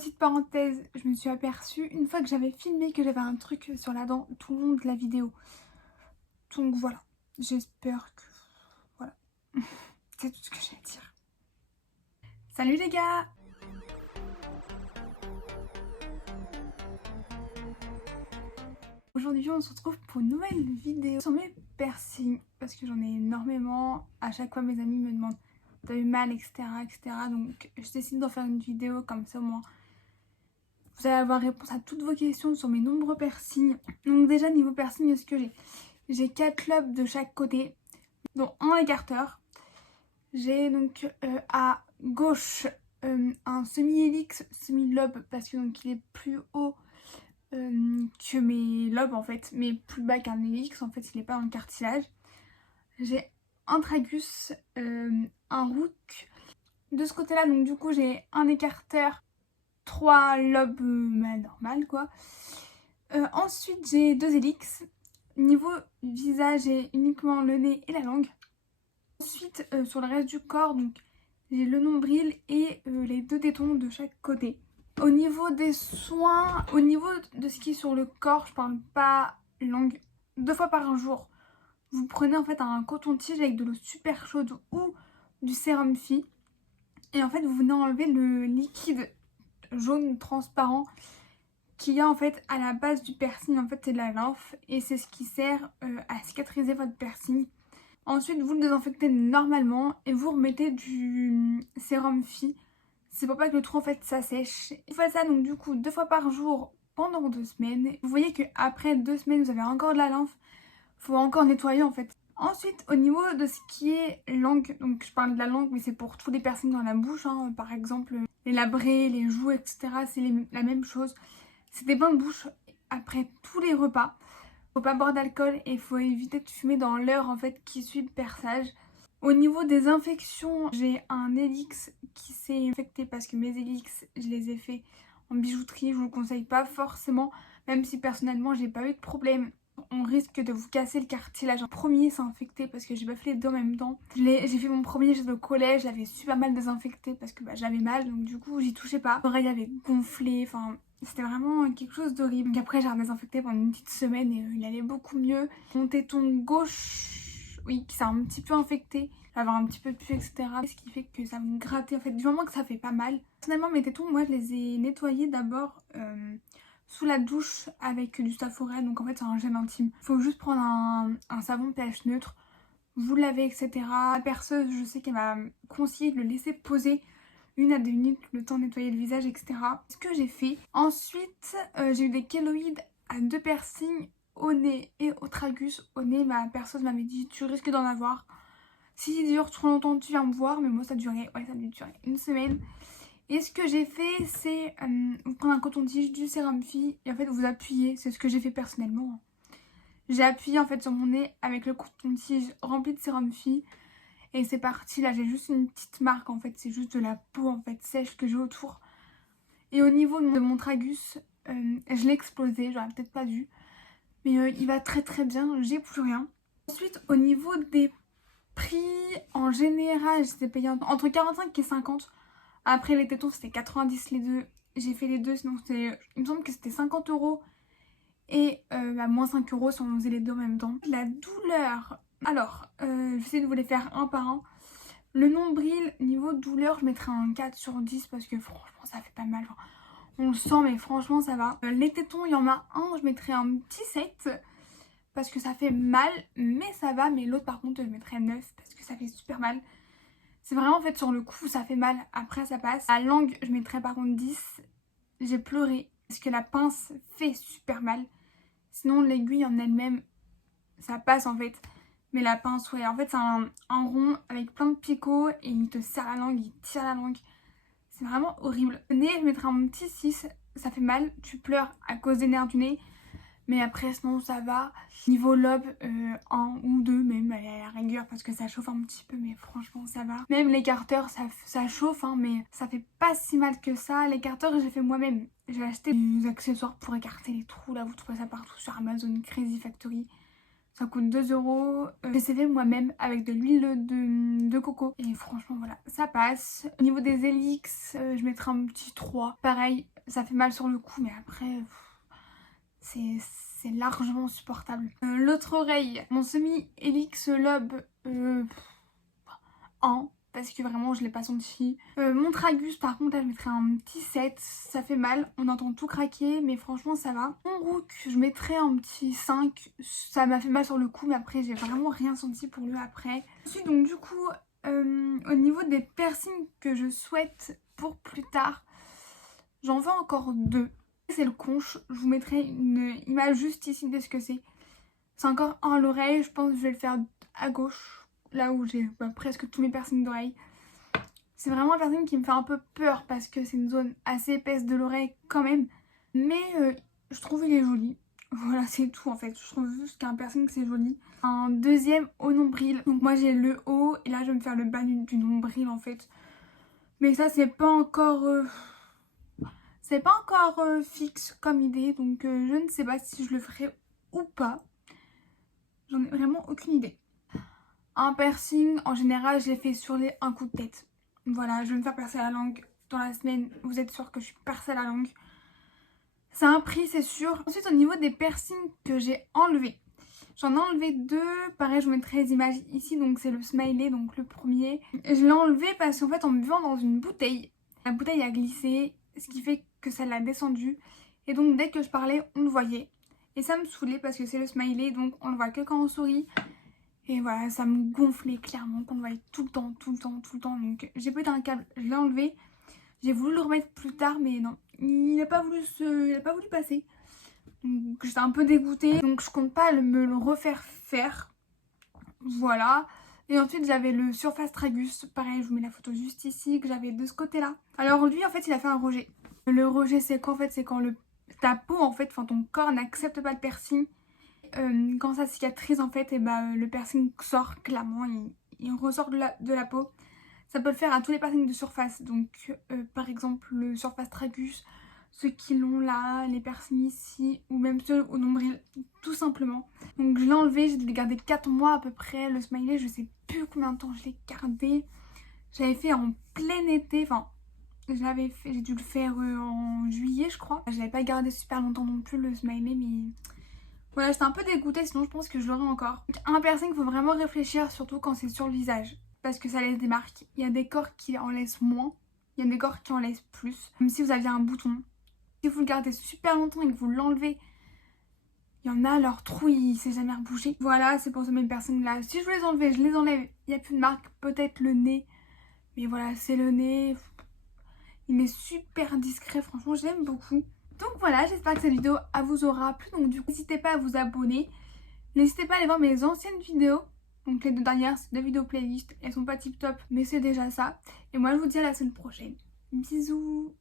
Petite parenthèse, je me suis aperçue une fois que j'avais filmé que j'avais un truc sur la dent tout le long de la vidéo. Donc voilà, j'espère que... Voilà, c'est tout ce que j'ai à dire. Salut les gars! Aujourd'hui on se retrouve pour une nouvelle vidéo sur mes piercings parce que j'en ai énormément. À chaque fois mes amis me demandent t'as eu mal, etc., etc. Donc je décide d'en faire une vidéo comme ça au moins vous allez avoir réponse à toutes vos questions sur mes nombreux piercings. Donc déjà niveau piercing, est-ce que j'ai 4 lobes de chaque côté, dont un écarteur. J'ai donc à gauche un semi-hélix, semi-lobe parce que donc il est plus haut que mes lobes en fait, mais plus bas qu'un hélix, en fait il n'est pas dans le cartilage. J'ai un tragus, un rook. De ce côté là donc du coup j'ai un écarteur, 3 lobes normal quoi. Ensuite j'ai 2 hélix. Niveau visage j'ai uniquement le nez et la langue. Ensuite sur le reste du corps donc j'ai le nombril et les 2 tétons de chaque côté. Au niveau des soins, au niveau de ce qui est sur le corps, je parle pas langue, 2 fois par jour. Vous prenez en fait un coton-tige avec de l'eau super chaude ou du sérum Phi. Et en fait vous venez enlever le liquide jaune transparent qu'il y a en fait à la base du piercing. En fait c'est de la lymphe et c'est ce qui sert à cicatriser votre piercing. Ensuite vous le désinfectez normalement et vous remettez du sérum Phi. C'est pour pas que le trou en fait ça sèche. Vous faites ça donc du coup 2 fois par jour pendant 2 semaines. Vous voyez qu'après 2 semaines vous avez encore de la lymphe. Faut encore nettoyer en fait. Ensuite au niveau de ce qui est langue, donc je parle de la langue mais c'est pour tous les piercings dans la bouche hein. Par exemple les labrés, les joues etc. C'est la même chose. C'est des bains de bouche après tous les repas. Faut pas boire d'alcool et faut éviter de fumer dans l'heure en fait qui suit le perçage. Au niveau des infections, j'ai un hélix qui s'est infecté parce que mes hélix, je les ai fait en bijouterie. Je vous le conseille pas forcément, même si personnellement j'ai pas eu de problème. On risque de vous casser le cartilage. Le premier s'est infecté parce que j'ai pas fait les deux en même temps. J'ai fait mon premier geste au collège, j'avais super mal désinfecté parce que j'avais mal, donc du coup j'y touchais pas. L'oreille avait gonflé, enfin c'était vraiment quelque chose d'horrible. Donc après j'ai redésinfecté pendant une petite semaine et il allait beaucoup mieux. Mon téton gauche, oui, qui s'est un petit peu infecté, avoir un petit peu de pus, etc. Ce qui fait que ça me grattait en fait, du moment que ça fait pas mal. Personnellement mes tétons, moi je les ai nettoyés d'abord sous la douche avec du Staphorel, donc en fait c'est un gel intime. Faut juste prendre un savon pH neutre, vous lavez etc. La perceuse, je sais qu'elle m'a conseillé de le laisser poser 1 à 2 minutes, le temps de nettoyer le visage etc. Ce que j'ai fait. Ensuite j'ai eu des kéloïdes à 2 piercings au nez et au tragus. Au nez ma perceuse m'avait dit tu risques d'en avoir. Si ça dure trop longtemps tu viens me voir, mais moi ça a duré 1 semaine. Et ce que j'ai fait, c'est vous prendre un coton-tige, du sérum Phi et en fait vous appuyez, c'est ce que j'ai fait personnellement. J'ai appuyé en fait sur mon nez avec le coton-tige rempli de sérum Phi et c'est parti. Là j'ai juste une petite marque en fait, c'est juste de la peau en fait sèche que j'ai autour. Et au niveau de mon tragus, je l'ai explosé, j'aurais peut-être pas dû, mais il va très très bien, j'ai plus rien. Ensuite au niveau des prix, en général j'étais payée entre 45 et 50. Après les tétons c'était 90 les deux. J'ai fait les deux, sinon il me semble que c'était 50 € et moins 5 € si on faisait les deux en même temps. La douleur, alors je vais essayer de vous les faire un par un. Le nombril, niveau douleur, je mettrais un 4 sur 10 parce que franchement ça fait pas mal. Enfin, on le sent mais franchement ça va. Les tétons, il y en a un, je mettrais un petit 7 parce que ça fait mal mais ça va. Mais l'autre par contre je mettrais 9 parce que ça fait super mal. C'est vraiment en fait sur le coup ça fait mal, après ça passe. La langue je mettrais par contre 10. J'ai pleuré parce que la pince fait super mal. Sinon l'aiguille en elle-même ça passe en fait. Mais la pince ouais, en fait c'est un rond avec plein de picots et il te serre la langue, il tire la langue. C'est vraiment horrible. Le nez je mettrais un petit 6, ça fait mal, tu pleures à cause des nerfs du nez. Mais après sinon ça va. Niveau lobe, 1 ou 2 même à la rigueur parce que ça chauffe un petit peu mais franchement ça va. Même l'écarteur ça chauffe hein, mais ça fait pas si mal que ça. L'écarteur j'ai fait moi-même. J'ai acheté des accessoires pour écarter les trous, là vous trouvez ça partout sur Amazon, Crazy Factory. Ça coûte 2 euros. J'ai fait moi-même avec de l'huile de coco. Et franchement, voilà, ça passe. Au niveau des Elix, je mettrai un petit 3. Pareil, ça fait mal sur le cou, mais après, c'est largement supportable. L'autre oreille, mon semi-Elix Lobe en. Parce que vraiment je l'ai pas senti. Mon tragus par contre là je mettrais un petit 7. Ça fait mal, on entend tout craquer mais franchement ça va. Mon rook je mettrais un petit 5. Ça m'a fait mal sur le coup mais après j'ai vraiment rien senti pour lui après. Ensuite donc du coup au niveau des piercings que je souhaite pour plus tard, j'en veux encore 2. C'est le conche, je vous mettrai une image juste ici de ce que c'est. C'est encore un à l'oreille, je pense que je vais le faire à gauche. Là où j'ai presque tous mes piercings d'oreille. C'est vraiment un piercing qui me fait un peu peur parce que c'est une zone assez épaisse de l'oreille quand même. Mais je trouve il est joli. Voilà, c'est tout en fait. Je trouve juste qu'un piercing c'est joli. Un deuxième au nombril. Donc moi j'ai le haut et là je vais me faire le bas du nombril en fait. Mais ça c'est pas encore... fixe comme idée. Donc je ne sais pas si je le ferai ou pas. J'en ai vraiment aucune idée. Un piercing, en général, je l'ai fait sur un coup de tête. Voilà, je vais me faire percer la langue dans la semaine. Vous êtes sûr que je suis percée la langue. C'est un prix, c'est sûr. Ensuite, au niveau des piercings que j'ai enlevés. J'en ai enlevé 2. Pareil, je vous mettrai les images ici. Donc, c'est le smiley, donc le premier. Je l'ai enlevé parce qu'en fait, en me buvant dans une bouteille, la bouteille a glissé. Ce qui fait que ça l'a descendu. Et donc, dès que je parlais, on le voyait. Et ça me saoulait parce que c'est le smiley. Donc, on le voit que quand on sourit. Et voilà, ça me gonflait clairement qu'on le voyait tout le temps. Donc j'ai pété un câble, je l'ai enlevé. J'ai voulu le remettre plus tard, mais non. Il n'a pas voulu passer. Donc j'étais un peu dégoûtée. Donc je compte pas me le refaire faire. Voilà. Et ensuite j'avais le Surface Tragus. Pareil, je vous mets la photo juste ici, que j'avais de ce côté-là. Alors lui, en fait, il a fait un rejet. Le rejet, c'est quoi en fait? C'est quand ta peau, en fait, enfin ton corps n'accepte pas le piercing. Quand ça cicatrise en fait, et le piercing sort clairement, il ressort de la peau. Ça peut le faire à tous les piercings de surface, donc par exemple le Surface Tragus, ceux qui l'ont là, les piercings ici, ou même ceux au nombril, tout simplement. Donc je l'ai enlevé, j'ai dû le garder 4 mois à peu près, le smiley, je sais plus combien de temps je l'ai gardé. J'avais fait en plein été, enfin j'ai dû le faire en juillet je crois. Je l'avais pas gardé super longtemps non plus le smiley, mais... Voilà, j'étais un peu dégoûtée, sinon je pense que je l'aurais encore. Un piercing, il faut vraiment réfléchir, surtout quand c'est sur le visage. Parce que ça laisse des marques. Il y a des corps qui en laissent moins, il y a des corps qui en laissent plus. Comme si vous aviez un bouton. Si vous le gardez super longtemps et que vous l'enlevez, il y en a, leur trou, il s'est jamais rebougé. Voilà, c'est pour ce même piercing là. Si je veux les enlever, je les enlève. Il n'y a plus de marque, peut-être le nez. Mais voilà, c'est le nez. Il est super discret, franchement, je l'aime beaucoup. Donc voilà, j'espère que cette vidéo vous aura plu. Donc du coup, n'hésitez pas à vous abonner. N'hésitez pas à aller voir mes anciennes vidéos. Donc les 2 dernières, c'est 2 vidéos playlist. Elles sont pas tip top, mais c'est déjà ça. Et moi, je vous dis à la semaine prochaine. Bisous.